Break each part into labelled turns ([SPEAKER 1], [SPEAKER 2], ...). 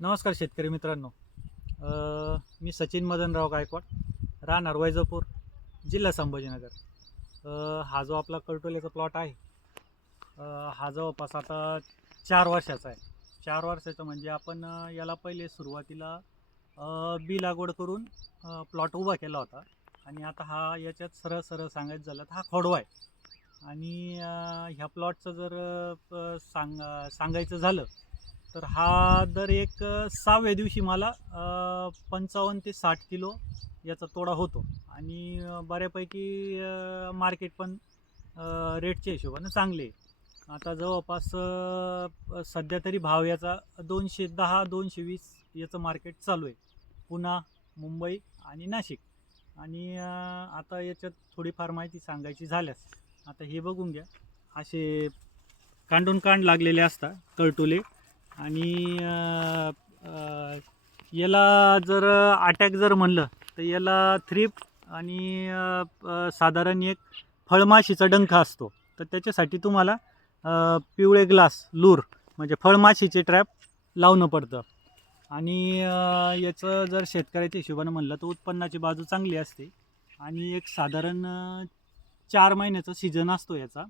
[SPEAKER 1] नमस्कार शेतकरी मित्रांनो. मी सचिन मदनराव गायकवाड राहणार वैजापूर जिल्हा संभाजीनगर. हा जो आपला कळटोलीचा प्लॉट आहे हा जवळपास आता चार वर्षाचा आहे. चार वर्षाचा म्हणजे आपण याला पहिले सुरुवातीला बी लागवड करून प्लॉट उभा केला होता. आणि आता हा याच्यात सरळ सरळ सांगायचं झालं तर हा खोडवा आहे. आणि ह्या प्लॉटचं जर सांग सांगायचं झालं तर हा दर एक सहाव्या दिवशी मला पंचावन्न ते साठ किलो याचा तोडा होतो. आणि बऱ्यापैकी मार्केट पण रेटच्या हिशोबानं चांगले आहे. आता जवळपास सध्या तरी भाव याचा दोनशे दहा दोनशे वीस याचं मार्केट चालू आहे. पुणा मुंबई आणि नाशिक. आणि आता याच्यात थोडीफार माहिती सांगायची झाल्यास आता हे बघून घ्या. असे कांडून कांड लागलेले असतात कळटुले. आणि याला जर अटॅक जर म्हणलं तर याला थ्रिप आणि साधारण एक फळमाशीचा डंख असतो. तर त्याच्यासाठी तुम्हाला पिवळे ग्लास लूर म्हणजे फळमाशीचे ट्रॅप लावणं पडतं. आणि याचं जर शेतकऱ्याच्या हिशोबानं म्हणलं तर उत्पन्नाची बाजू चांगली असते. आणि एक साधारण चार महिन्याचा सीझन असतो याचा.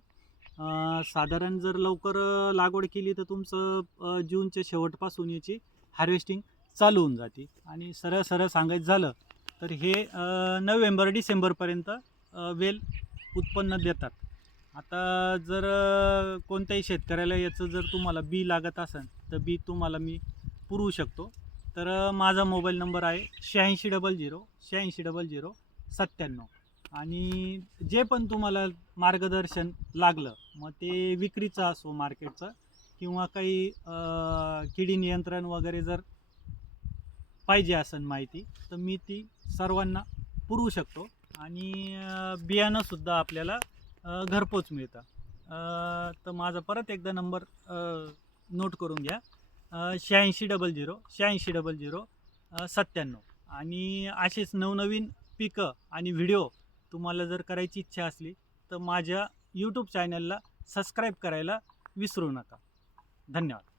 [SPEAKER 1] साधारण जर लवकर लागवड केली तर तुमचं जूनच्या शेवटपासून याची हार्वेस्टिंग चालू होऊन जाते. आणि सरळ सरळ सांगायचं झालं तर हे नोव्हेंबर डिसेंबरपर्यंत वेल उत्पन्न देतात. आता जर कोणत्याही शेतकऱ्याला याचं जर तुम्हाला बी लागत असेल तर बी तुम्हाला मी पुरवू शकतो. तर माझा मोबाईल नंबर आहे शहाऐंशी डबल झिरो शहाऐंशी डबल झिरो सत्त्याण्णव. आणि जे पण तुम्हाला मार्गदर्शन लागलं मग ते विक्रीचं असो मार्केटचं किंवा काही किडी नियंत्रण वगैरे जर पाहिजे असेल माहिती तर मी ती सर्वांना पुरवू शकतो. आणि बियाणंसुद्धा आपल्याला घरपोच मिळतं. तर माझा परत एकदा नंबर नोट करून घ्या. शहाऐंशी डबल झिरो शहाऐंशी डबल झिरो सत्त्याण्णव. आणि असेच नवनवीन पिकं आणि व्हिडिओ तुम्हाला जर करायची इच्छा असली तर माझ्या यूट्यूब चॅनलला सबस्क्राईब करायला विसरू नका. धन्यवाद.